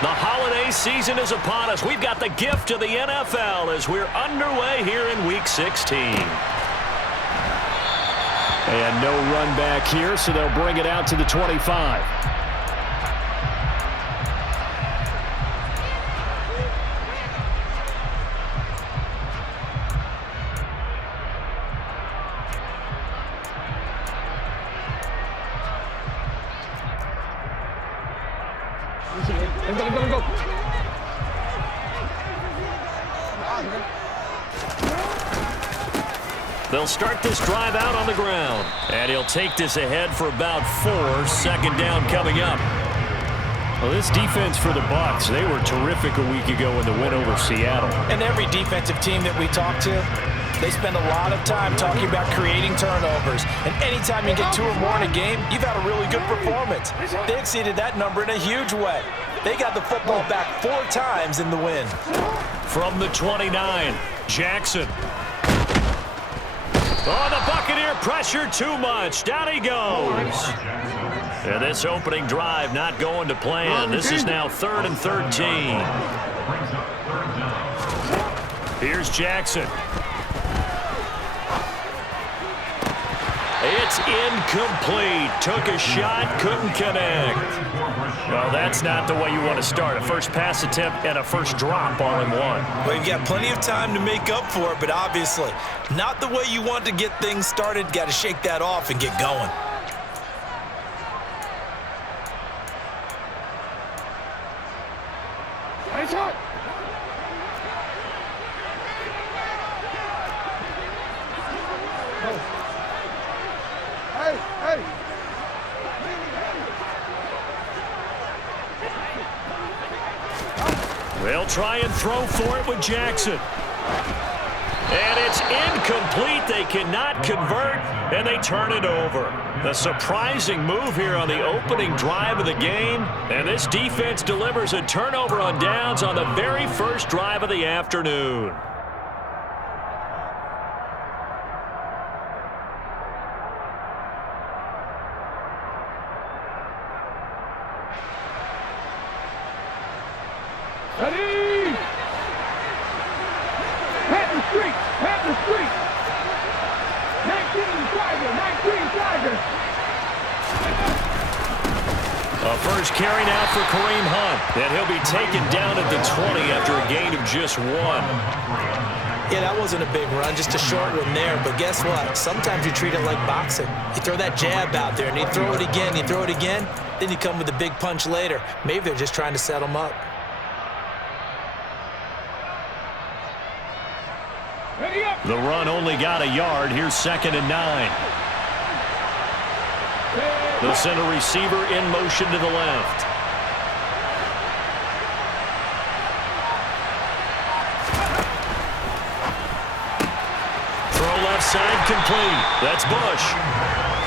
The holiday season is upon us. We've got the gift of the NFL as we're underway here in Week 16. And no run back here, so they'll bring it out to the 25. Go. They'll start this drive out on the ground. And he'll take this ahead for about 4. Second down coming up. Well, this defense for the Bucs, they were terrific a week ago in the win over Seattle. And every defensive team that we talk to, they spend a lot of time talking about creating turnovers. And anytime you get 2 or more in a game, you've had a really good performance. They exceeded that number in a huge way. They got the football back 4 times in the win. From the 29, Jackson. Oh, the Buccaneer pressure too much. Down he goes. And this opening drive not going to plan. This is now 3rd and 13. Here's Jackson. It's incomplete. Took a shot, couldn't connect. Well, that's not the way you want to start. A first pass attempt and a first drop all in one. Well, you've got plenty of time to make up for it, but obviously not the way you want to get things started. Got to shake that off and get going. They'll try and throw for it with Jackson. And it's incomplete. They cannot convert, and they turn it over. A surprising move here on the opening drive of the game. And this defense delivers a turnover on downs on the very first drive of the afternoon. Ready! Panther Street! 19 Tiger! A first carry now for Kareem Hunt. And he'll be taken down at the 20 after a gain of just 1. Yeah, that wasn't a big run, just a short one there. But guess what? Sometimes you treat it like boxing. You throw that jab out there, and you throw it again, then you come with a big punch later. Maybe they're just trying to set him up. The run only got a yard. Here's 2nd and 9. They'll send a receiver in motion to the left. Throw left side complete. That's Bush.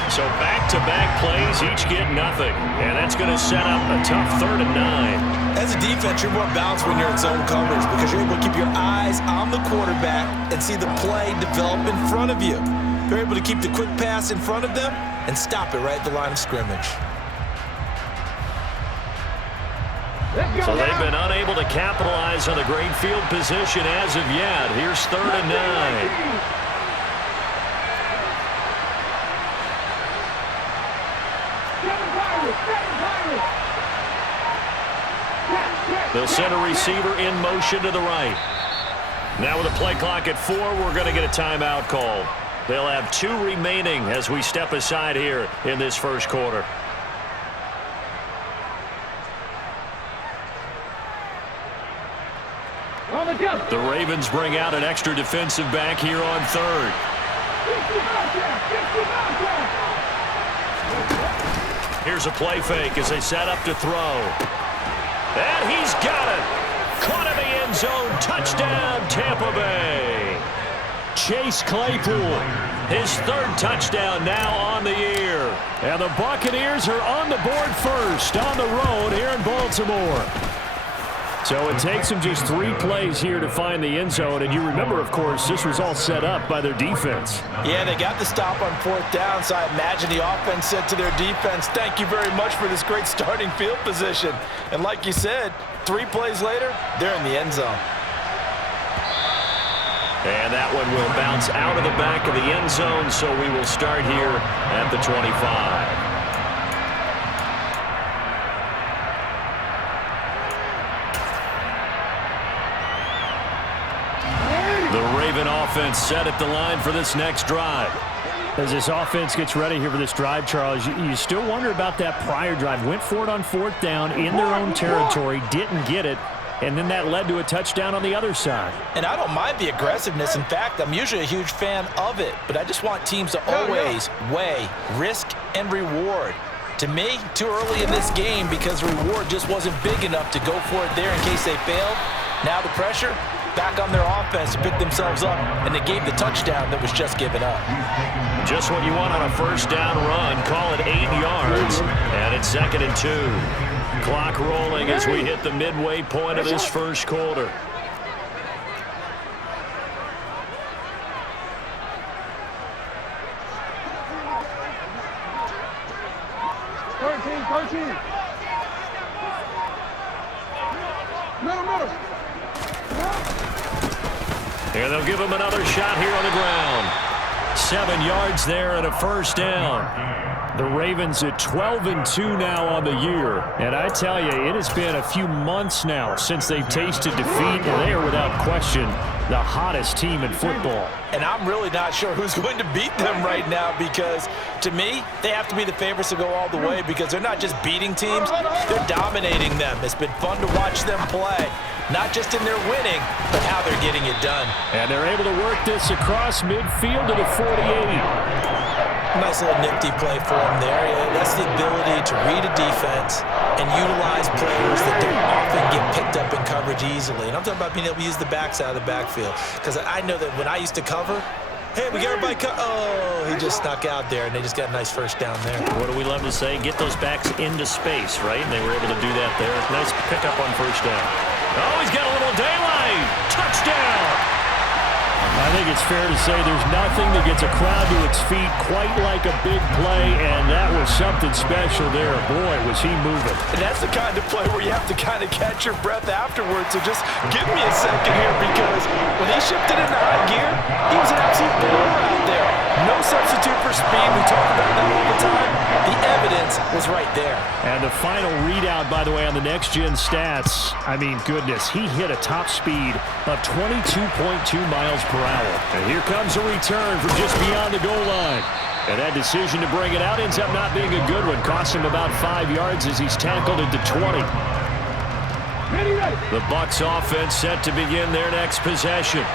So back-to-back plays, each get nothing. And that's going to set up a tough 3rd and 9. As a defense, you're more balanced when you're in zone coverage because you're able to keep your eyes on the quarterback and see the play develop in front of you. You're able to keep the quick pass in front of them and stop it right at the line of scrimmage. So they've been unable to capitalize on the great field position as of yet. Here's 3rd and 9. They'll send a receiver in motion to the right. Now with a play clock at 4, we're going to get a timeout call. They'll have 2 remaining as we step aside here in this first quarter. The Ravens bring out an extra defensive back here on 3rd. Here's a play fake as they set up to throw. And he's got it. Caught in the end zone. Touchdown, Tampa Bay. Chase Claypool, his 3rd touchdown now on the year. And the Buccaneers are on the board first on the road here in Baltimore. So it takes them just 3 plays here to find the end zone. And you remember, of course, this was all set up by their defense. Yeah, they got the stop on 4th down, so I imagine the offense said to their defense, thank you very much for this great starting field position. And like you said, 3 plays later, they're in the end zone. And that one will bounce out of the back of the end zone, so we will start here at the 25. The Raven offense set at the line for this next drive. As this offense gets ready here for this drive, Charles, you still wonder about that prior drive. Went for it on 4th down in their own territory, didn't get it, and then that led to a touchdown on the other side. And I don't mind the aggressiveness. In fact, I'm usually a huge fan of it, but I just want teams to always weigh risk and reward. To me, too early in this game because the reward just wasn't big enough to go for it there in case they failed. Now the pressure back on their offense to pick themselves up, and they gave the touchdown that was just given up. Just what you want on a 1st down run. Call it 8 yards, and it's 2nd and 2. Clock rolling as we hit the midway point of this first quarter. Middle. And they'll give him another shot here on the ground. 7 yards there and a 1st down. The Ravens at 12-2 now on the year. And I tell you, it has been a few months now since they've tasted defeat, and they are without question the hottest team in football. And I'm really not sure who's going to beat them right now because, to me, they have to be the favorites to go all the way because they're not just beating teams, they're dominating them. It's been fun to watch them play, not just in their winning, but how they're getting it done. And they're able to work this across midfield to the 48. Nice little nifty play for him there. That's the ability to read a defense and utilize players that don't often get picked up in coverage easily. And I'm talking about being able to use the backs out of the backfield. Because I know that when I used to cover, hey, we got everybody oh, he just snuck out there, and they just got a nice 1st down there. What do we love to say? Get those backs into space, right? And they were able to do that there. Nice pickup on 1st down. Oh, he's got a little daylight. Touchdown. I think it's fair to say there's nothing that gets a crowd to its feet quite like a big play, and that was something special there. Boy, was he moving. And that's the kind of play where you have to kind of catch your breath afterwards. So just give me a second here because when he shifted into high gear, he was an absolute blower out there. No substitute for speed. We talk about that all the time. The evidence was right there. And the final readout, by the way, on the next-gen stats, I mean, goodness, he hit a top speed of 22.2 miles per hour. And here comes a return from just beyond the goal line. And that decision to bring it out ends up not being a good one. Cost him about 5 yards as he's tackled at the 20. The Bucs offense set to begin their next possession.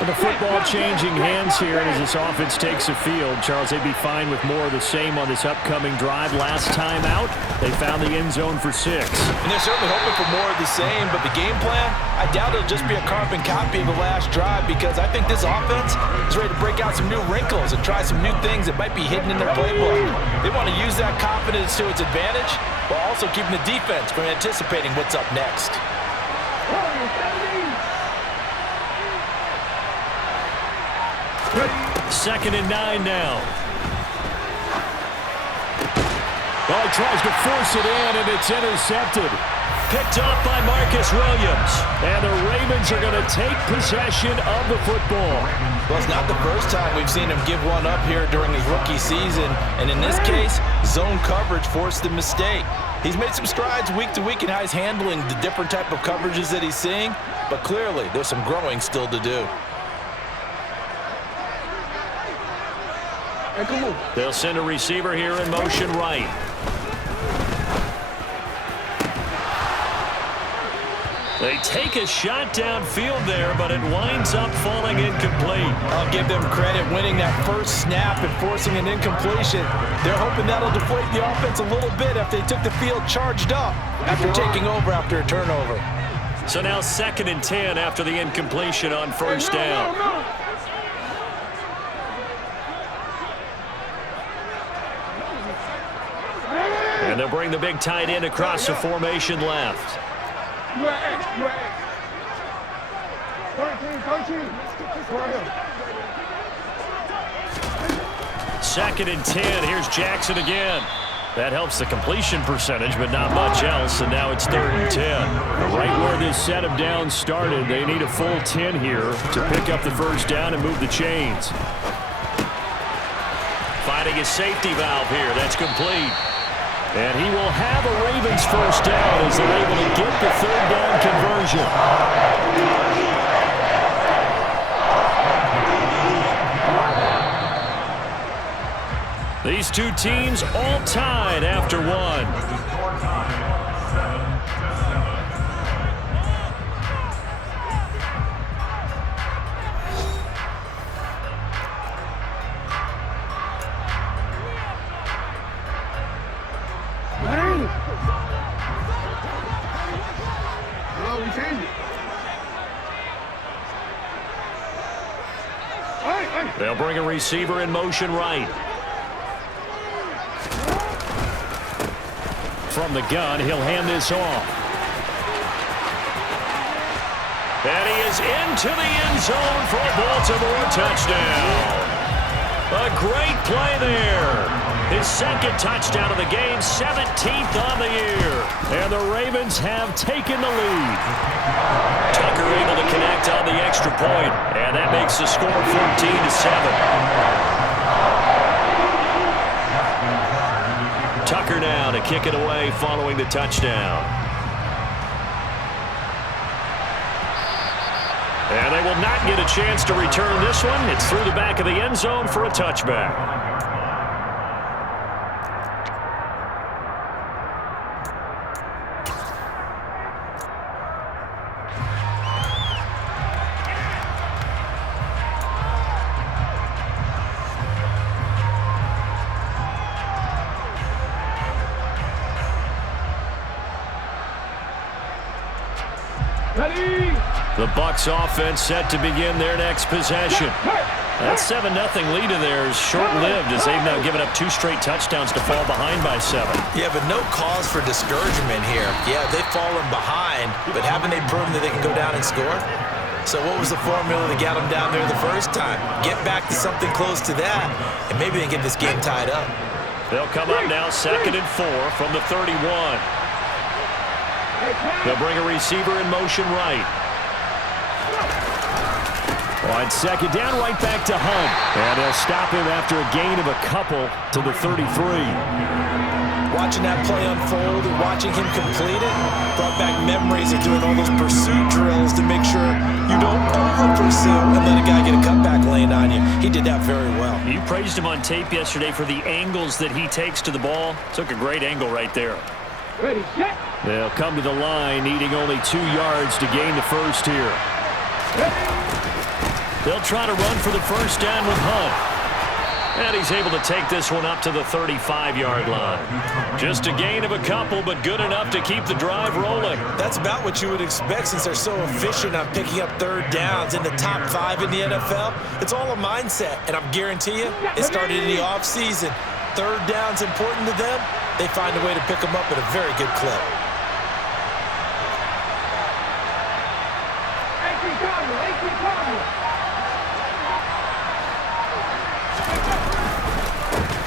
With the football changing hands here, and as this offense takes the field, Charles, they'd be fine with more of the same on this upcoming drive. Last time out, they found the end zone for 6. And they're certainly hoping for more of the same, but the game plan, I doubt it'll just be a carbon copy of the last drive because I think this offense is ready to break out some new wrinkles and try some new things that might be hidden in their playbook. They want to use that confidence to its advantage while also keeping the defense from anticipating what's up next. 2nd and 9 now. Well, he tries to force it in, and it's intercepted. Picked off by Marcus Williams. And the Ravens are going to take possession of the football. Well, it's not the first time we've seen him give one up here during his rookie season. And in this case, zone coverage forced the mistake. He's made some strides week to week in how he's handling the different type of coverages that he's seeing. But clearly, there's some growing still to do. They'll send a receiver here in motion right. They take a shot downfield there, but it winds up falling incomplete. I'll give them credit winning that first snap and forcing an incompletion. They're hoping that'll deflate the offense a little bit after they took the field charged up after taking over after a turnover. So now 2nd and 10 after the incompletion on 1st down. And they'll bring the big tight end across the formation left. Second and 10. Here's Jackson again. That helps the completion percentage, but not much else, and now it's 3rd and 10. Right where this set of downs started, they need a full 10 here to pick up the first down and move the chains. Finding his safety valve here. That's complete. And he will have a Ravens first down as they're able to get the 3rd down conversion. These two teams all tied after one. They'll bring a receiver in motion right. From the gun, he'll hand this off. And he is into the end zone for a Baltimore touchdown. A great play there. His second touchdown of the game, 17th on the year. And the Ravens have taken the lead. Tucker able to connect on the extra point, and that makes the score 14-7. Tucker now to kick it away following the touchdown. And they will not get a chance to return this one. It's through the back of the end zone for a touchback. The Bucs offense set to begin their next possession. That 7-0 lead of theirs short-lived as they've now given up 2 straight touchdowns to fall behind by 7. Yeah, but no cause for discouragement here. Yeah, they've fallen behind, but haven't they proven that they can go down and score? So what was the formula that got them down there the first time? Get back to something close to that, and maybe they can get this game tied up. They'll come up now 2nd and 4 from the 31. They'll bring a receiver in motion right. On 2nd down, right back to Hunt. And they'll stop him after a gain of a couple to the 33. Watching that play unfold and watching him complete it brought back memories of doing all those pursuit drills to make sure you don't over-pursue and let a guy get a cutback lane on you. He did that very well. You praised him on tape yesterday for the angles that he takes to the ball. Took a great angle right there. Ready, set. They'll come to the line, needing only 2 yards to gain the first here. They'll try to run for the first down with Hunt. And he's able to take this one up to the 35-yard line. Just a gain of a couple, but good enough to keep the drive rolling. That's about what you would expect since they're so efficient on picking up 3rd downs in the top 5 in the NFL. It's all a mindset, and I'm guarantee you, it started in the offseason. 3rd down's important to them. They find a way to pick them up at a very good clip.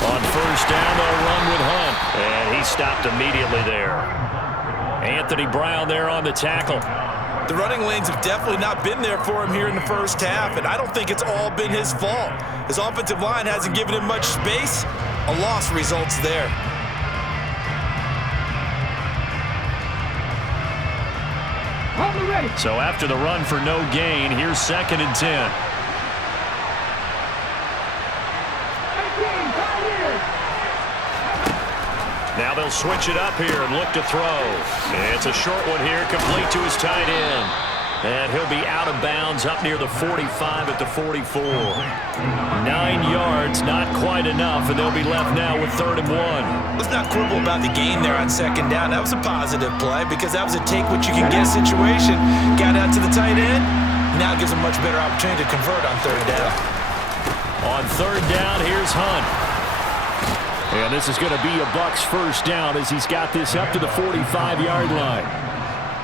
On first down, they'll run with Hunt. And he stopped immediately there. Anthony Brown there on the tackle. The running lanes have definitely not been there for him here in the first half, and I don't think it's all been his fault. His offensive line hasn't given him much space. A loss results there. So after the run for no gain, here's 2nd and 10. Now they'll switch it up here and look to throw. It's a short one here, complete to his tight end. And he'll be out of bounds up near the 45 at the 44. 9 yards, not quite enough, and they'll be left now with 3rd and 1. Let's not quibble about the gain there on 2nd down. That was a positive play because that was a take what you can get situation. Got out to the tight end. Now gives him much better opportunity to convert on 3rd down. On 3rd down, here's Hunt. And this is going to be a Bucs first down as he's got this up to the 45-yard line.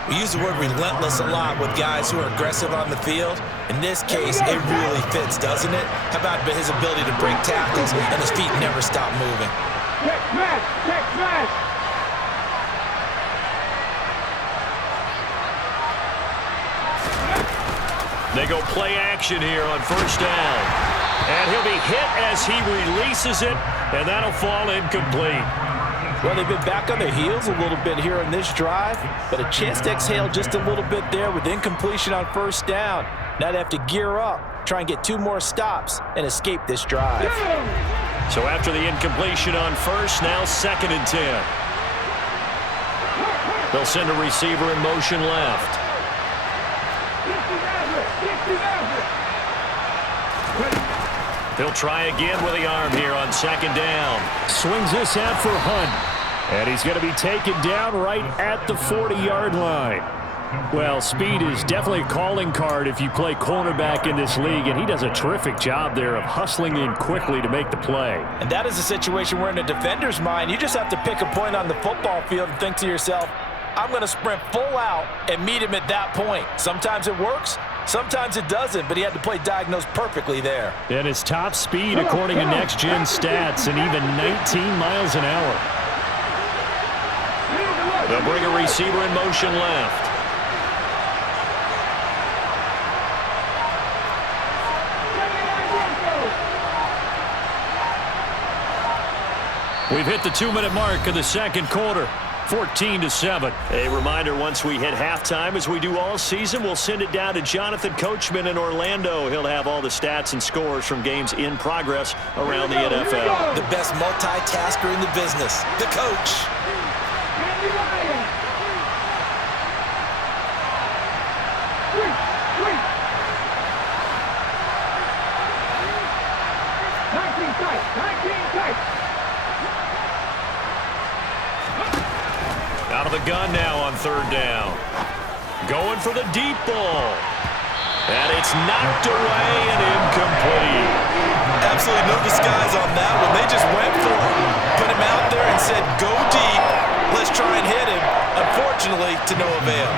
We use the word relentless a lot with guys who are aggressive on the field. In this case, it really fits, doesn't it? How about his ability to break tackles and his feet never stop moving? Check smash! Check smash! They go play action here on first down. And he'll be hit as he releases it, and that'll fall incomplete. Well, they've been back on their heels a little bit here in this drive, but a chance to exhale just a little bit there with incompletion on first down. Now they have to gear up, try and get 2 more stops, and escape this drive. So after the incompletion on first, now 2nd and 10. They'll send a receiver in motion left. He'll try again with the arm here on 2nd down. Swings this out for Hunt. And he's going to be taken down right at the 40-yard line. Well, speed is definitely a calling card if you play cornerback in this league, and he does a terrific job there of hustling in quickly to make the play. And that is a situation where in a defender's mind, you just have to pick a point on the football field and think to yourself, I'm going to sprint full out and meet him at that point. Sometimes it works, sometimes it doesn't, but he had to play diagnose perfectly there. And his top speed, according to Next Gen Stats, and even 19 miles an hour. They'll bring a receiver in motion left. We've hit the 2-minute mark of the second quarter. 14-7. A reminder, once we hit halftime, as we do all season, we'll send it down to Jonathan Coachman in Orlando. He'll have all the stats and scores from games in progress around the NFL. The best multitasker in the business, the coach. Out of the gun now on 3rd down. Going for the deep ball. And it's knocked away and incomplete. Absolutely no disguise on that one. They just went for it. Put him out there and said, go deep. Let's try and hit him. Unfortunately, to no avail.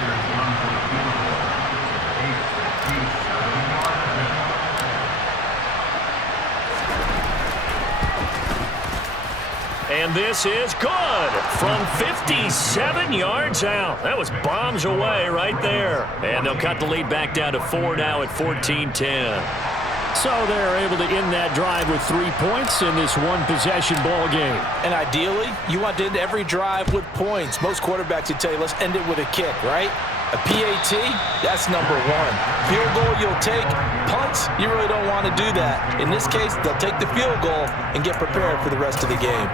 And this is good from 57 yards out. That was bombs away right there. And they'll cut the lead back down to 4 now at 14-10. So they're able to end that drive with 3 points in this one-possession ball game. And ideally, you want to end every drive with points. Most quarterbacks would tell you, let's end it with a kick, right? A PAT, that's number 1. Field goal you'll take. Punts, you really don't want to do that. In this case, they'll take the field goal and get prepared for the rest of the game.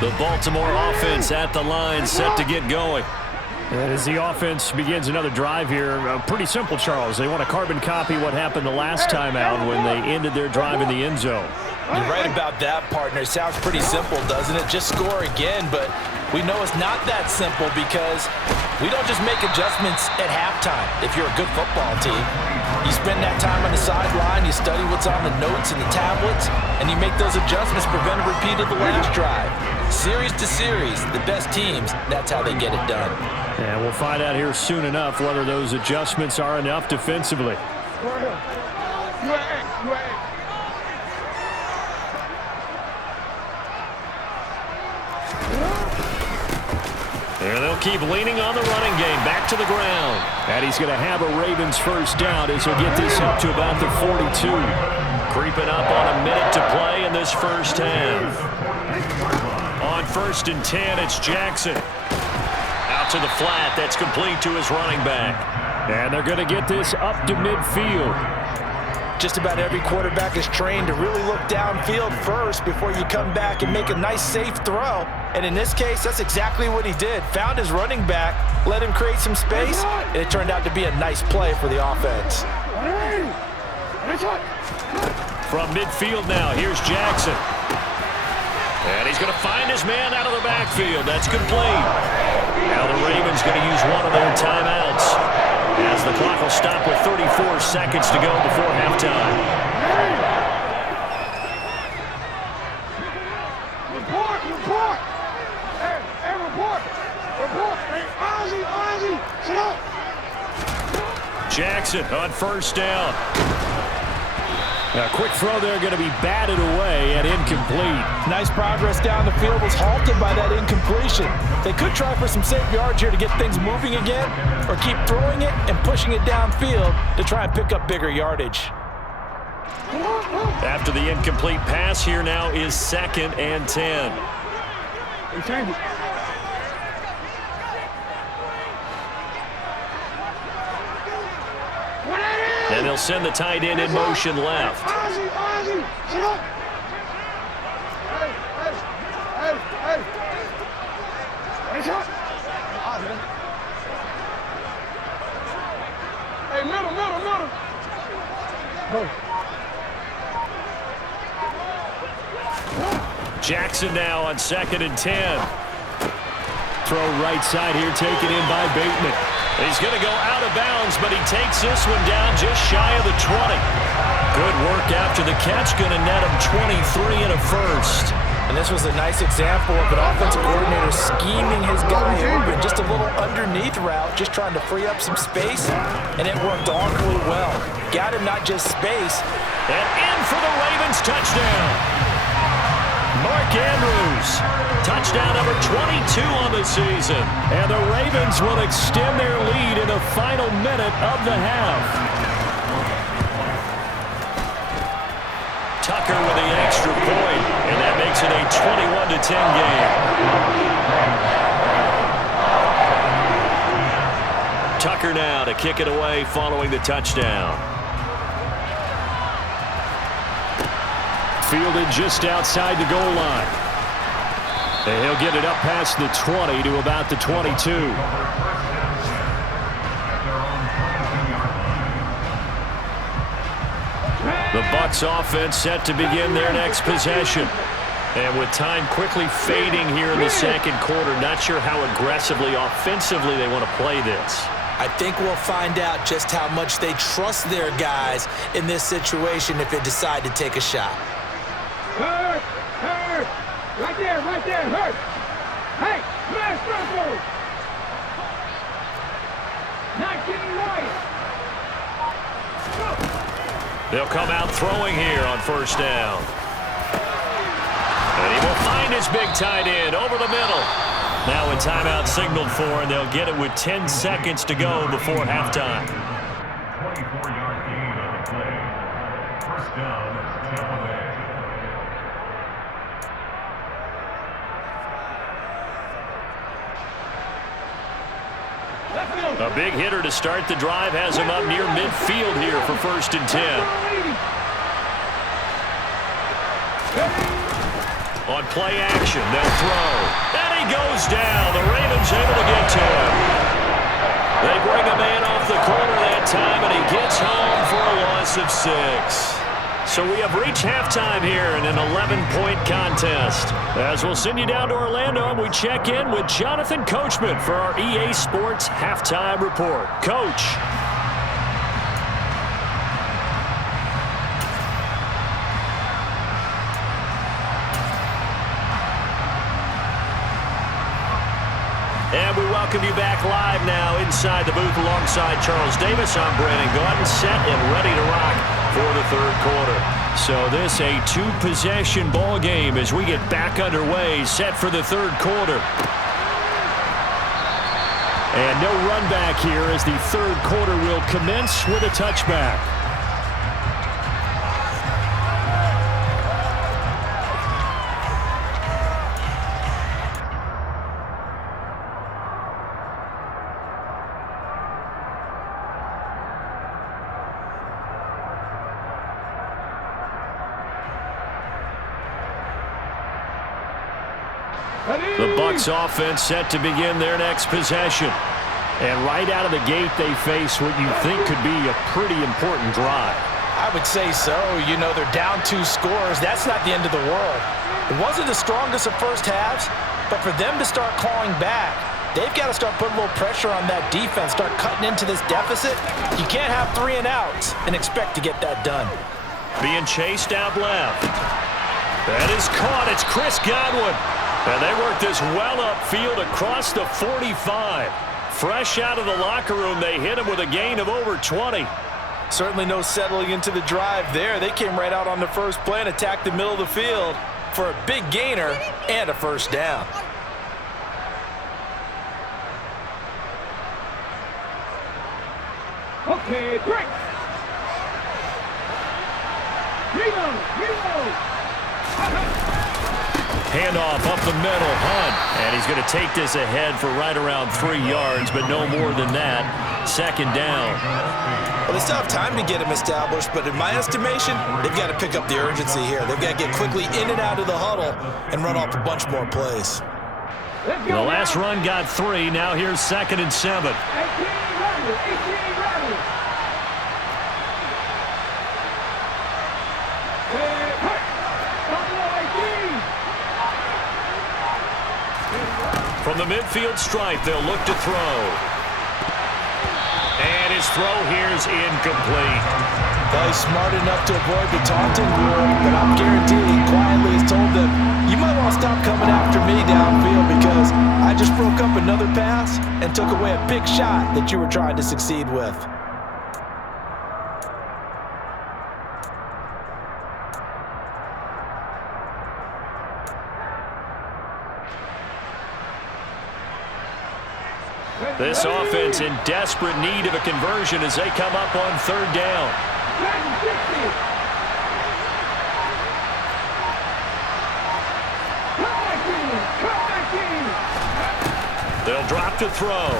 The Baltimore offense at the line, set to get going. And as the offense begins another drive here, pretty simple, Charles. They want to carbon copy what happened the last time out when they ended their drive in the end zone. You're right about that, partner. It sounds pretty simple, doesn't it? Just score again, but we know it's not that simple because we don't just make adjustments at halftime if you're a good football team. You spend that time on the sideline, you study what's on the notes and the tablets, and you make those adjustments, prevent a repeat of the last drive. Series to series, the best teams, that's how they get it done. And we'll find out here soon enough whether those adjustments are enough defensively. And they'll keep leaning on the running game, back to the ground. And he's going to have a Ravens first down as he'll get this up to about the 42. Creeping up on a minute to play in this first half. On 1st and 10, it's Jackson. Out to the flat, that's complete to his running back. And they're going to get this up to midfield. Just about every quarterback is trained to really look downfield first before you come back and make a nice, safe throw. And in this case, that's exactly what he did. Found his running back, let him create some space, and it turned out to be a nice play for the offense. From midfield now, here's Jackson. And he's going to find his man out of the backfield. That's complete. Now the Ravens going to use one of their timeouts as the clock will stop with 34 seconds to go before halftime. Report! Report! Hey, report! Report! Jackson on first down. A quick throw there going to be batted away and incomplete. Nice progress down the field was halted by that incompletion. They could try for some safe yards here to get things moving again, or keep throwing it and pushing it downfield to try and pick up bigger yardage. After the incomplete pass, here now is 2nd and 10. And they'll send the tight end in motion left. Hey, middle. Jackson now on 2nd and 10. Throw right side here, taken in by Bateman. He's going to go out of bounds, but he takes this one down just shy of the 20. Good work after the catch, going to net him 23 and a first. And this was a nice example of an offensive coordinator scheming his guy open, just a little underneath route, just trying to free up some space, and it worked awfully well. Got him not just space. And in for the Ravens touchdown. Mark Andrews, touchdown number 22 on the season. And the Ravens will extend their lead in the final minute of the half. Tucker with the extra point, and that makes it a 21-10 game. Tucker now to kick it away following the touchdown. Fielded just outside the goal line. And he'll get it up past the 20 to about the 22. The Bucs offense set to begin their next possession. And with time quickly fading here in the second quarter, not sure how aggressively, offensively they want to play this. I think we'll find out just how much they trust their guys in this situation if they decide to take a shot. Hurt! Right there, hurt! Hey, smash circle! Not getting right! They'll come out throwing here on first down. And he will find his big tight end over the middle. Now a timeout signaled for, and they'll get it with 10 seconds to go before halftime. 24-yard gain on the play. First down, Tampa Bay. A big hitter to start the drive has him up near midfield here for 1st and 10. On play action, they'll throw. And he goes down. The Ravens able to get to him. They bring a man off the corner that time, and he gets home for a loss of 6. So we have reached halftime here in an 11-point contest. As we'll send you down to Orlando, and we check in with Jonathan Coachman for our EA Sports Halftime Report. Coach. And we welcome you back live now inside the booth alongside Charles Davis. I'm Brandon Gaudin, set and ready to rock for the third quarter. So this a two-possession ball game as we get back underway, set for the third quarter. And no run back here as the third quarter will commence with a touchback. The Bucs offense set to begin their next possession. And right out of the gate, they face what you think could be a pretty important drive. I would say so. You know, they're down 2 scores. That's not the end of the world. It wasn't the strongest of first halves, but for them to start clawing back, they've got to start putting a little pressure on that defense, start cutting into this deficit. You can't have 3 and outs and expect to get that done. Being chased out left. That is caught. It's Chris Godwin. And they work this well upfield across the 45. Fresh out of the locker room, they hit him with a gain of over 20. Certainly no settling into the drive there. They came right out on the first play and attacked the middle of the field for a big gainer and a first down. Okay, break. Reload, reload. Handoff up the middle, Hunt. And he's going to take this ahead for right around 3 yards, but no more than that. Second down. Well, they still have time to get him established, but in my estimation, they've got to pick up the urgency here. They've got to get quickly in and out of the huddle and run off a bunch more plays. The last run got 3. Now here's 2nd and 7. 18 runners, 18 runners. From the midfield stripe, they'll look to throw. And his throw here is incomplete. Well, he's smart enough to avoid the taunting rule, but I'm guaranteed he quietly has told them, you might want to stop coming after me downfield because I just broke up another pass and took away a big shot that you were trying to succeed with. This offense in desperate need of a conversion as they come up on 3rd down. They'll drop to throw.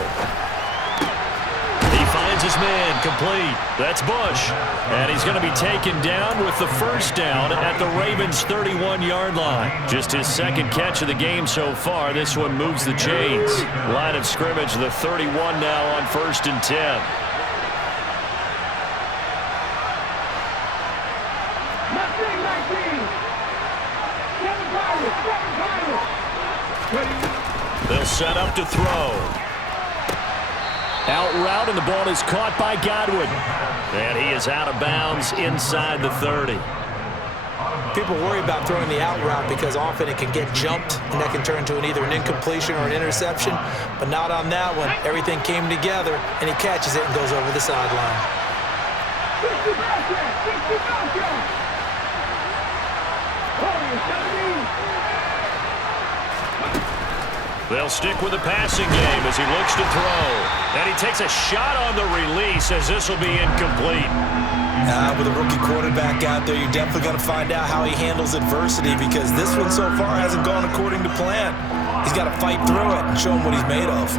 He finds his man, complete. That's Bush. And he's going to be taken down with the first down at the Ravens' 31-yard line. Just his 2nd catch of the game so far. This one moves the chains. Line of scrimmage, the 31 now on 1st and 10. They'll set up to throw. Out route, and the ball is caught by Godwin. And he is out of bounds inside the 30. People worry about throwing the out route because often it can get jumped, and that can turn into either an incompletion or an interception. But not on that one. Everything came together, and he catches it and goes over the sideline. They'll stick with the passing game as he looks to throw. And he takes a shot on the release as this will be incomplete. With a rookie quarterback out there, you're definitely going to find out how he handles adversity because this one so far hasn't gone according to plan. He's got to fight through it and show him what he's made of.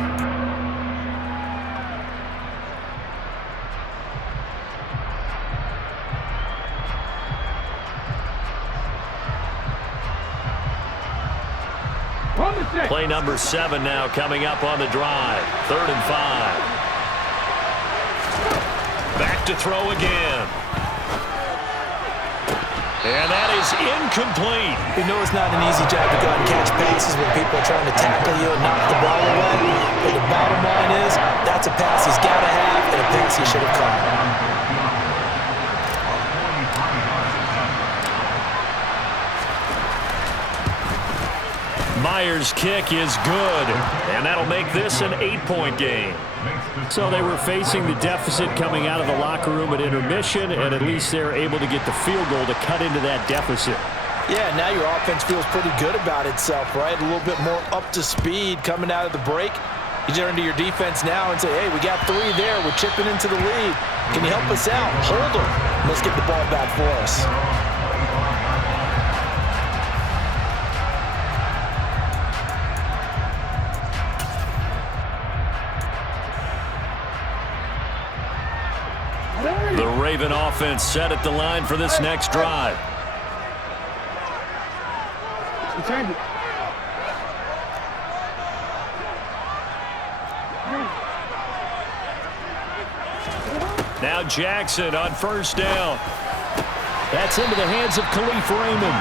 Play number 7 now coming up on the drive. 3rd and 5. Back to throw again. And that is incomplete. We know it's not an easy job to go out and catch passes when people are trying to tackle you and knock the ball away. But the bottom line is that's a pass he's got to have and a pass he should have caught. Myers' kick is good, and that'll make this an 8-point game. So they were facing the deficit coming out of the locker room at intermission, and at least they're able to get the field goal to cut into that deficit. Yeah, now your offense feels pretty good about itself, right? A little bit more up to speed coming out of the break. You turn to your defense now and say, hey, we got 3 there. We're chipping into the lead. Can you help us out? Hold them. Let's get the ball back for us. The Raven offense set at the line for this next drive. Now Jackson on 1st down. That's into the hands of Khalif Raymond.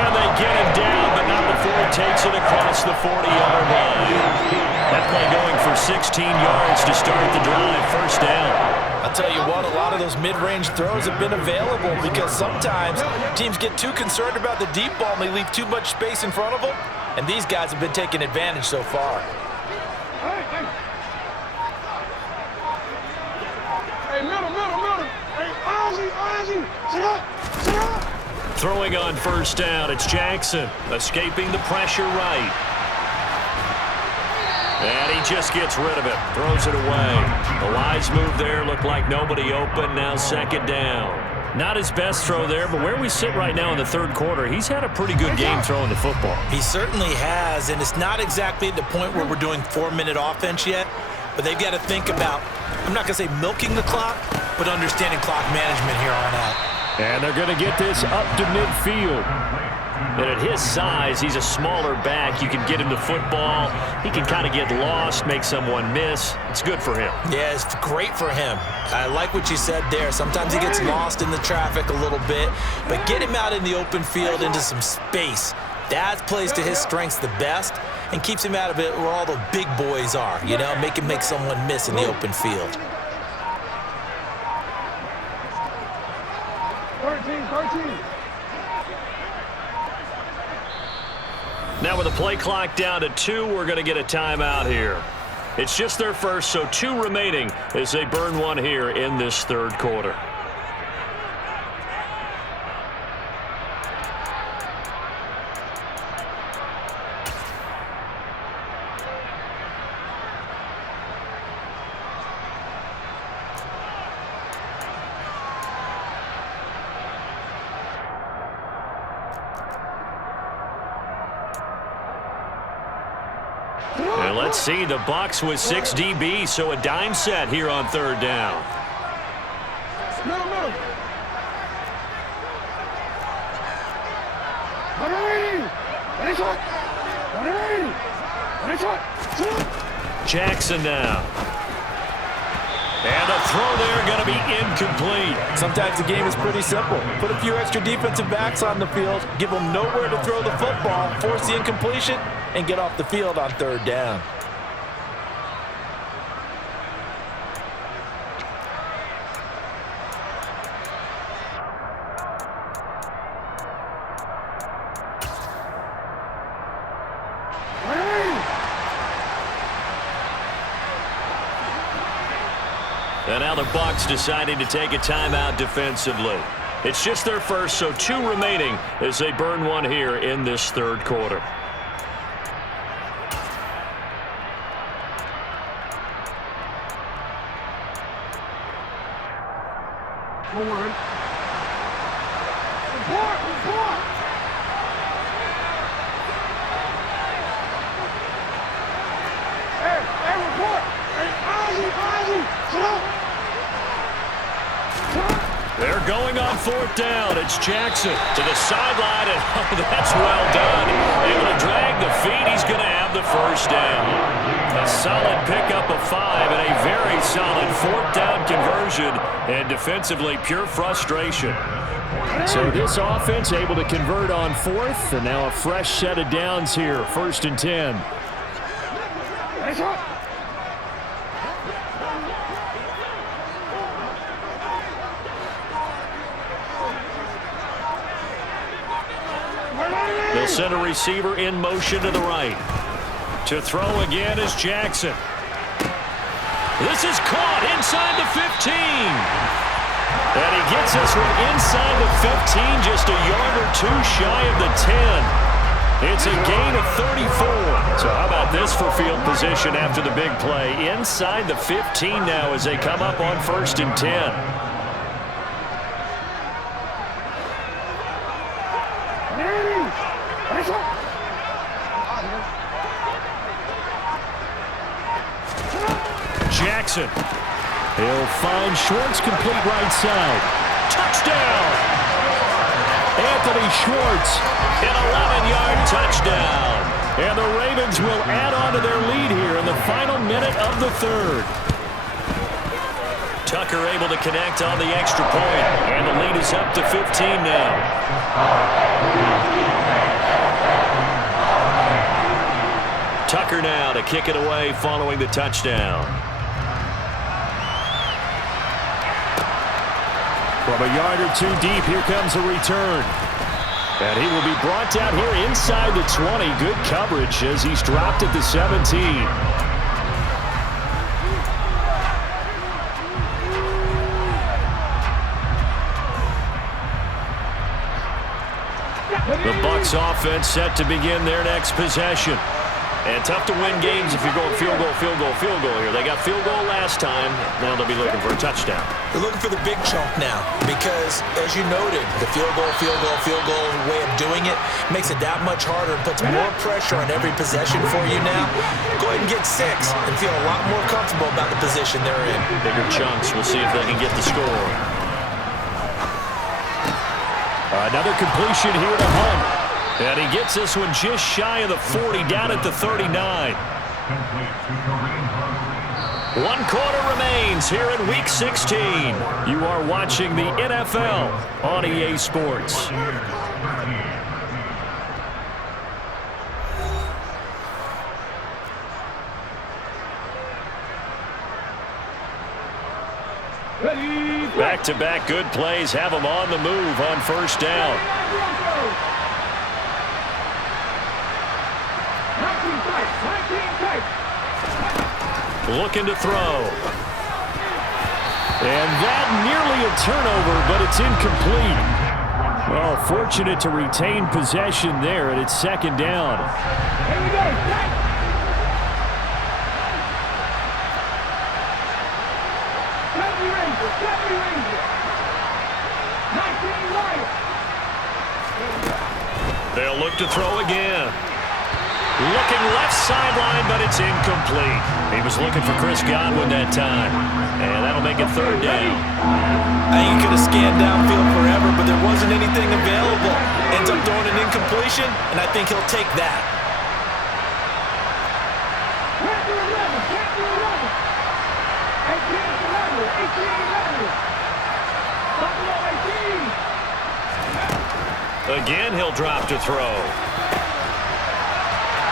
And they get him down, but not before he takes it across the 40-yard line. That play going for 16 yards to start the drive. 1st down. I'll tell you what, a lot of those mid-range throws have been available because sometimes teams get too concerned about the deep ball and they leave too much space in front of them, and these guys have been taking advantage so far. Throwing on first down, it's Jackson, escaping the pressure right. And he just gets rid of it, throws it away. A wise move there, looked like nobody open, now second down. Not his best throw there, but where we sit right now in the third quarter, he's had a pretty good game throwing the football. He certainly has, and it's not exactly at the point where we're doing 4-minute offense yet, but they've got to think about, I'm not going to say milking the clock, but understanding clock management here on out. And they're going to get this up to midfield. And at his size, he's a smaller back. You can get him the football. He can kind of get lost, make someone miss. It's good for him. Yeah, it's great for him. I like what you said there. Sometimes he gets lost in the traffic a little bit, but get him out in the open field into some space. That plays to his strengths the best and keeps him out of it where all the big boys are, you know, make him make someone miss in the open field. 13. Now with the play clock down to 2, we're going to get a timeout here. It's just their first, so 2 remaining as they burn one here in this third quarter. And let's see, the Bucs with 6 DBs, so a dime set here on third down. Jackson now. And a throw there going to be incomplete. Sometimes the game is pretty simple. Put a few extra defensive backs on the field, give them nowhere to throw the football, force the incompletion, and get off the field on third down. And now the Bucs deciding to take a timeout defensively. It's just their first, so 2 remaining as they burn one here in this third quarter. They're going on fourth down. It's Jackson to the sideline, and oh, that's well done. Able to drag the feet. He's going to have the first down. A solid pickup of 5 and a very solid fourth down conversion, and defensively pure frustration. So this offense able to convert on fourth, and now a fresh set of downs here, 1st and 10. They'll send a receiver in motion to the right. To throw again is Jackson. This is caught inside the 15. And he gets this one inside the 15, just a yard or 2 shy of the 10. It's a gain of 34. So how about this for field position after the big play? Inside the 15 now as they come up on 1st and 10. Jackson. He'll find Schwartz, complete right side. Touchdown! Anthony Schwartz. An 11-yard touchdown. And the Ravens will add on to their lead here in the final minute of the third. Tucker able to connect on the extra point, and the lead is up to 15 now. Tucker now to kick it away following the touchdown. From a yard or 2 deep, here comes a return. And he will be brought down here inside the 20. Good coverage as he's dropped at the 17. Bucs offense set to begin their next possession. And tough to win games if you're going field goal here. They got field goal last time. Now they'll be looking for a touchdown. They're looking for the big chunk now because, as you noted, the field goal way of doing it makes it that much harder and puts more pressure on every possession for you now. Go ahead and get 6 and feel a lot more comfortable about the position they're in. Bigger chunks. We'll see if they can get the score. Another completion here to Hunt. And he gets this one just shy of the 40, down at the 39. One quarter remains here in Week 16. You are watching the NFL on EA Sports. Back-to-back good plays have them on the move on first down. Looking to throw. And that nearly a turnover, but it's incomplete. Well, fortunate to retain possession there, and it's second down. Here we go. They'll look to throw again. Looking left sideline, but it's incomplete. He was looking for Chris Godwin that time. And that'll make it third down. I think he could have scanned downfield forever, but there wasn't anything available. Ends up throwing an incompletion, and I think he'll take that. Again, he'll drop to throw.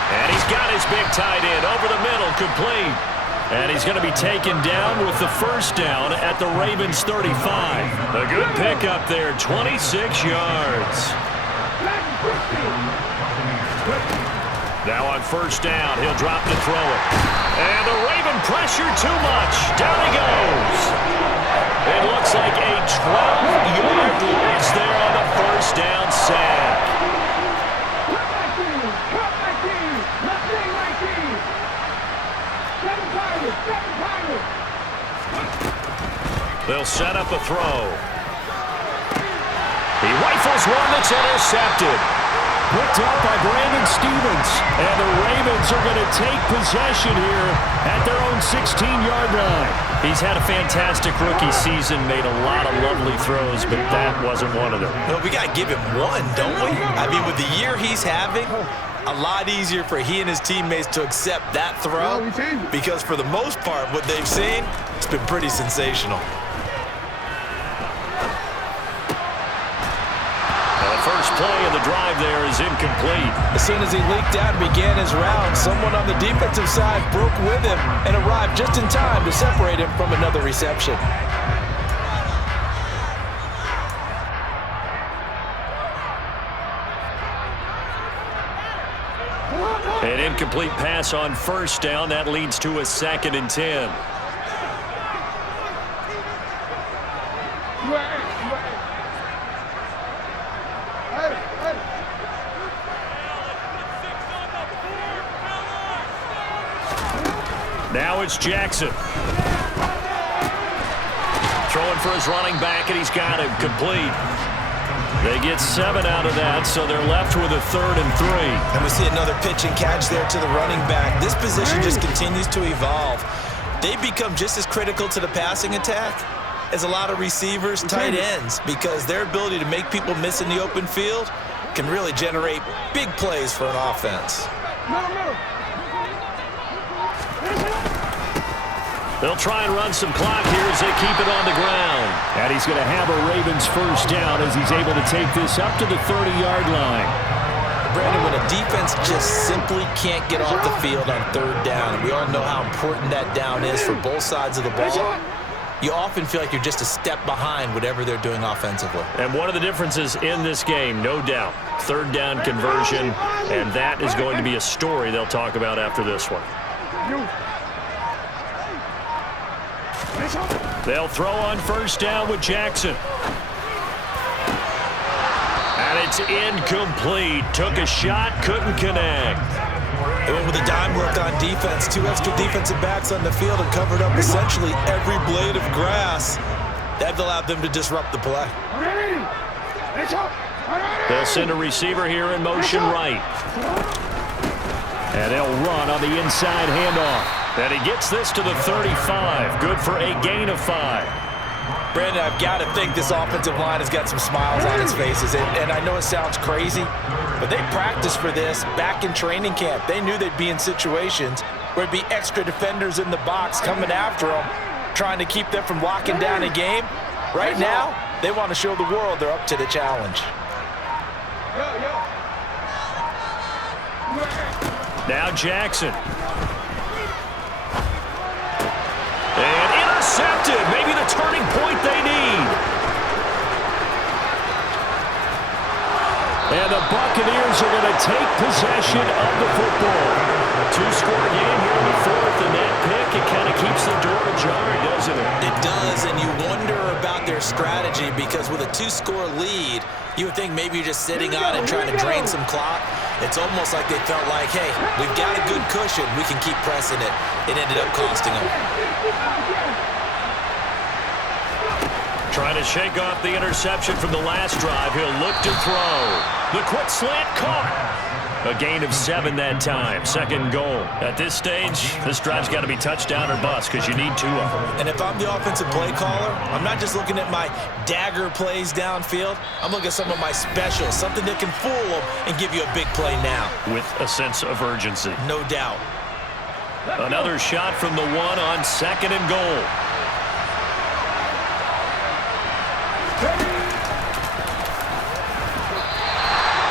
And he's got his big tight end over the middle, complete. And he's going to be taken down with the first down at the Ravens 35. A good pickup there, 26 yards. Now on first down, he'll drop to throw it. And the Raven pressure too much. Down he goes. It looks like a 12-yard loss there on the first down sack. They'll set up a throw. He rifles one that's intercepted. Picked up by Brandon Stevens. And the Ravens are going to take possession here at their own 16-yard line. He's had a fantastic rookie season, made a lot of lovely throws, but that wasn't one of them. No, we got to give him one, don't we? I mean, with the year he's having, a lot easier for he and his teammates to accept that throw because for the most part, what they've seen, it's been pretty sensational. First play of the drive there is incomplete. As soon as he leaked out and began his round, someone on the defensive side broke with him and arrived just in time to separate him from another reception. An incomplete pass on first down. That leads to a 2nd and 10. Now it's Jackson. Throwing for his running back, and he's got him complete. They get 7 out of that, so they're left with a 3rd and 3. And we see another pitch and catch there to the running back. This position just continues to evolve. They become just as critical to the passing attack as a lot of receivers, tight ends, because their ability to make people miss in the open field can really generate big plays for an offense. They'll try and run some clock here as they keep it on the ground. And he's going to have a Ravens first down as he's able to take this up to the 30-yard line. Brandon, when a defense just simply can't get off the field on 3rd down, and we all know how important that down is for both sides of the ball, you often feel like you're just a step behind whatever they're doing offensively. And one of the differences in this game, no doubt, 3rd down conversion, and that is going to be a story they'll talk about after this one. They'll throw on first down with Jackson. And And it's incomplete. Took a shot, couldn't connect. They went with a dime look on defense. 2 extra defensive backs on the field and covered up essentially every blade of grass. That allowed them to disrupt the play. They'll send a receiver here in motion right. And they'll run on the inside handoff. And he gets this to the 35. Good for a gain of 5. Brandon, I've got to think this offensive line has got some smiles on its faces. And I know it sounds crazy, but they practiced for this back in training camp. They knew they'd be in situations where there'd be extra defenders in the box coming after them, trying to keep them from locking down a game. Right now, they want to show the world they're up to the challenge. Now Jackson. And intercepted. Maybe the turning point they need. And the Buccaneers are going to take possession of the football. 2-score game here in the 4th, and that pick, it kind of keeps the door ajar, doesn't it? It does, and you wonder about their strategy because with a 2-score lead, you would think maybe you're just sitting on and trying to drain some clock. It's almost like they felt like, hey, we've got a good cushion. We can keep pressing it. It ended up costing them. Trying to shake off the interception from the last drive. He'll look to throw. The quick slant caught. A gain of 7 that time. 2nd goal. At this stage, this drive's got to be touchdown or bust because you need 2 of them. And if I'm the offensive play caller, I'm not just looking at my dagger plays downfield. I'm looking at some of my specials, something that can fool them and give you a big play now. With a sense of urgency. No doubt. Another shot from the 1 on 2nd and goal.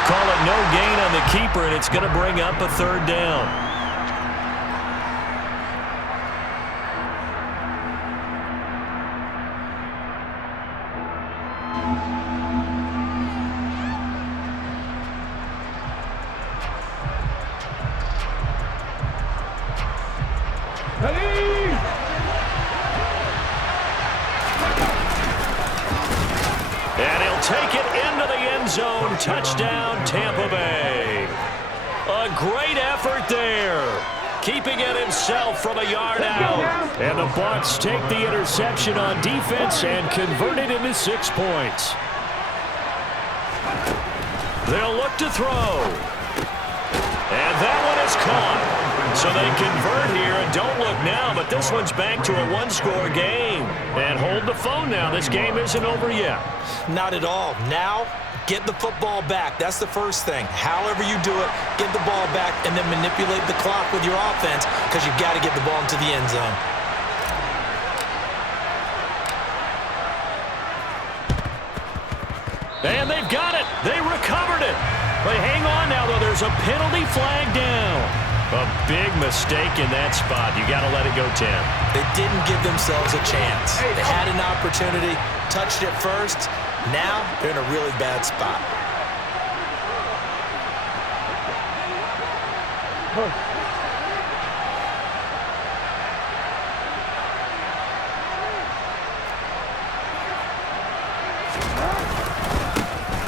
Call it no gain on the keeper, and it's going to bring up a 3rd down. And he'll take it into the end zone. Touchdown, Tampa Bay. A great effort there. Keeping it himself from a yard out. And the Bucs take the interception on defense and convert it into 6 points. They'll look to throw. And that one is caught. So they convert here, and don't look now, but this one's back to a 1-score game. And hold the phone now. This game isn't over yet. Not at all. Now, get the football back. That's the first thing. However you do it, get the ball back and then manipulate the clock with your offense because you've got to get the ball into the end zone. And they've got it. They recovered it. But hang on now, though. There's a penalty flag down. A big mistake in that spot. You got to let it go, Tim. They didn't give themselves a chance. They had an opportunity, touched it first. Now they're in a really bad spot.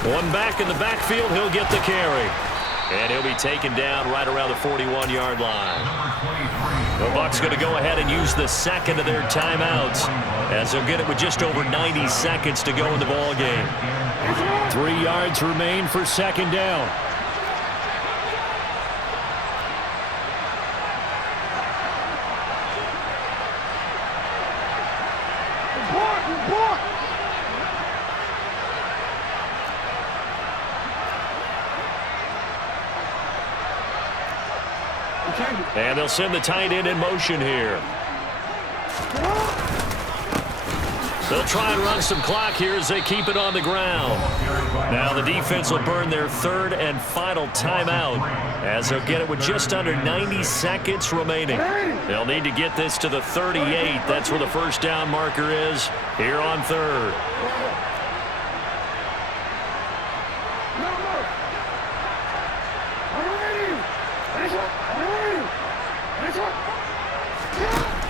One back in the backfield, he'll get the carry. And he'll be taken down right around the 41-yard line. The Bucs going to go ahead and use the 2nd of their timeouts as they'll get it with just over 90 seconds to go in the ball game. 3 yards remain for 2nd down. And they'll send the tight end in motion here. They'll try and run some clock here as they keep it on the ground. Now the defense will burn their 3rd and final timeout as they'll get it with just under 90 seconds remaining. They'll need to get this to the 38. That's where the 1st down marker is here on 3rd.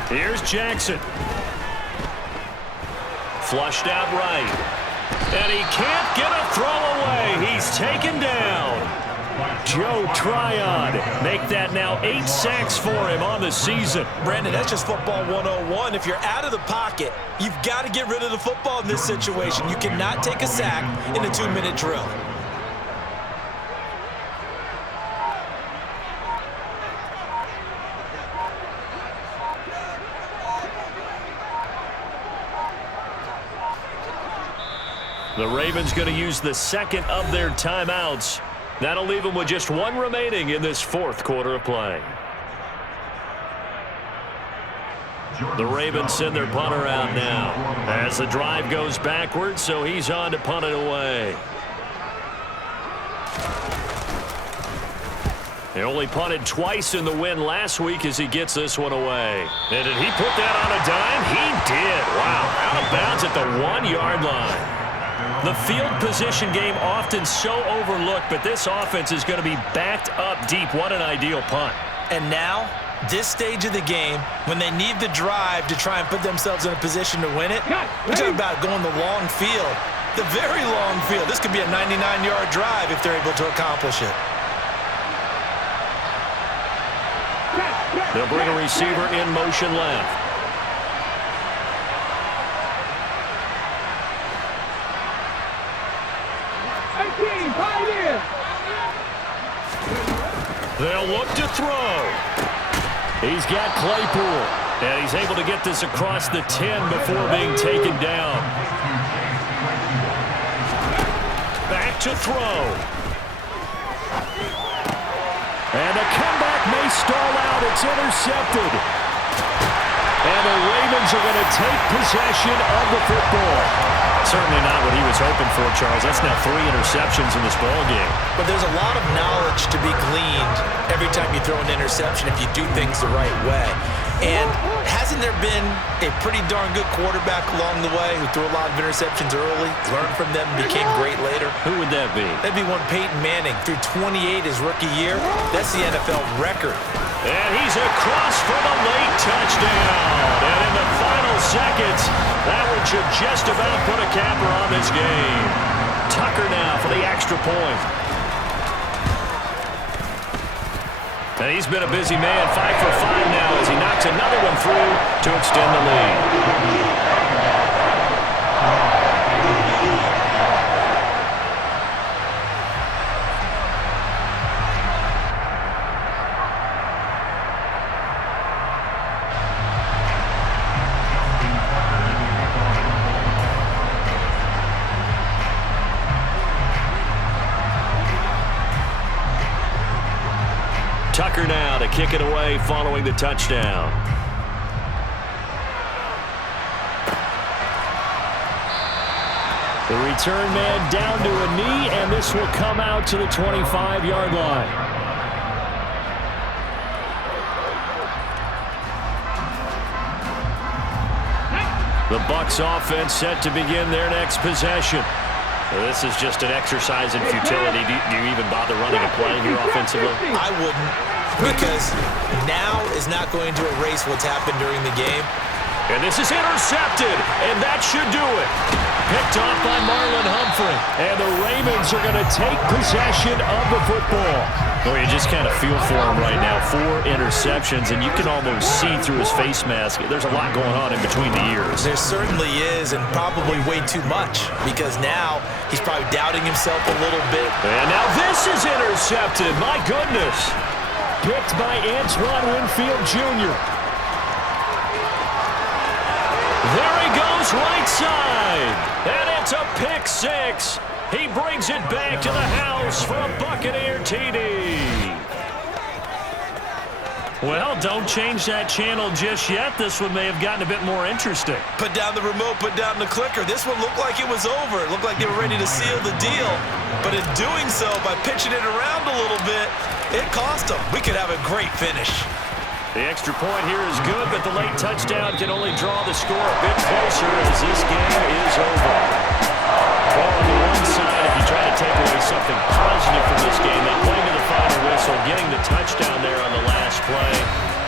Here's Jackson. Flushed out right. And he can't get a throw away. He's taken down. Joe Tryon make that now 8 sacks for him on the season. Brandon, that's just football 101. If you're out of the pocket, you've got to get rid of the football in this situation. You cannot take a sack in a 2-minute drill. The Ravens going to use the second of their timeouts. That'll leave them with just one remaining in this fourth quarter of play. The Ravens send their punter out now as the drive goes backwards, so he's on to punt it away. He only punted twice in the win last week as he gets this one away. And did he put that on a dime? He did. Wow, out of bounds at the 1-yard line. The field position game often so overlooked, but this offense is going to be backed up deep. What an ideal punt. And now, this stage of the game, when they need the drive to try and put themselves in a position to win it, we're talking about going the long field, the very long field. This could be a 99-yard drive if they're able to accomplish it. They'll bring a receiver in motion left. They'll look to throw. He's got Claypool, and he's able to get this across the 10 before being taken down. Back to throw. And the comeback may stall out. It's intercepted. And the Ravens are going to take possession of the football. Certainly not what he was hoping for, Charles. That's now 3 interceptions in this ballgame. But there's a lot of knowledge to be gleaned every time you throw an interception if you do things the right way. And hasn't there been a pretty darn good quarterback along the way who threw a lot of interceptions early, learned from them, and became great later? Who would that be? That'd be one Peyton Manning. Threw 28 his rookie year. That's the NFL record. And he's across for the late touchdown. And in the final seconds, that one should just about put a capper on this game. Tucker now for the extra point. And he's been a busy man, 5 for 5 now as he knocks another one through to extend the lead. Tucker now to kick it away following the touchdown. The return man down to a knee, and this will come out to the 25-yard line. The Bucs offense set to begin their next possession. Well, this is just an exercise in futility. Do you even bother running a play here offensively? I wouldn't, because now is not going to erase what's happened during the game. And this is intercepted, and that should do it. Picked off by Marlon Humphrey. And the Ravens are going to take possession of the football. Well, you just kind of feel for him right now. 4 interceptions, and you can almost see through his face mask. There's a lot going on in between the ears. There certainly is, and probably way too much, because now he's probably doubting himself a little bit. And now this is intercepted. My goodness. Picked by Antoine Winfield Jr. There he goes, right side. And it's a pick 6. He brings it back to the house for a Buccaneer TD. Well, don't change that channel just yet. This one may have gotten a bit more interesting. Put down the remote, put down the clicker. This one looked like it was over. It looked like they were ready to seal the deal. But in doing so, by pitching it around a little bit, it cost them. We could have a great finish. The extra point here is good, but the late touchdown can only draw the score a bit closer as this game is over. Well, on the one side, if you try to take away something positive from this game, they play to the final whistle, getting the touchdown there on the last play,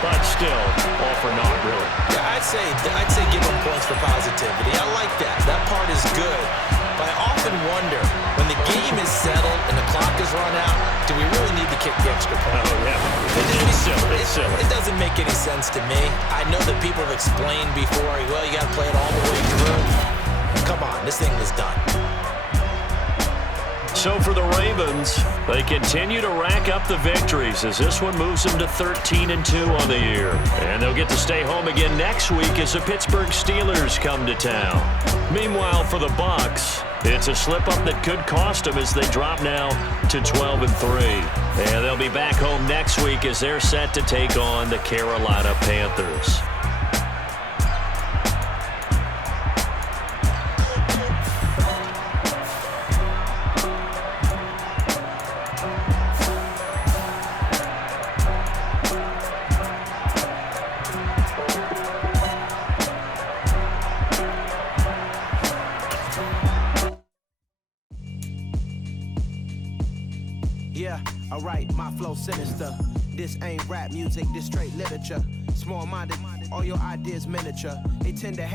but still, all for naught, really. Yeah, I'd say give them points for positivity. I like that. That part is good. By offense, game is settled and the clock is run out, do we really need to kick the extra point? Oh, yeah. It's silly. It's silly. It doesn't make any sense to me. I know that people have explained before, well, you got to play it all the way through. Come on, this thing is done. So for the Ravens, they continue to rack up the victories as this one moves them to 13-2 on the year. And they'll get to stay home again next week as the Pittsburgh Steelers come to town. Meanwhile, for the Bucs, it's a slip-up that could cost them as they drop now to 12-3. And they'll be back home next week as they're set to take on the Carolina Panthers. Yeah, alright, my flow sinister. This ain't rap music, this straight literature. Small-minded, all your ideas miniature. They tend to hate.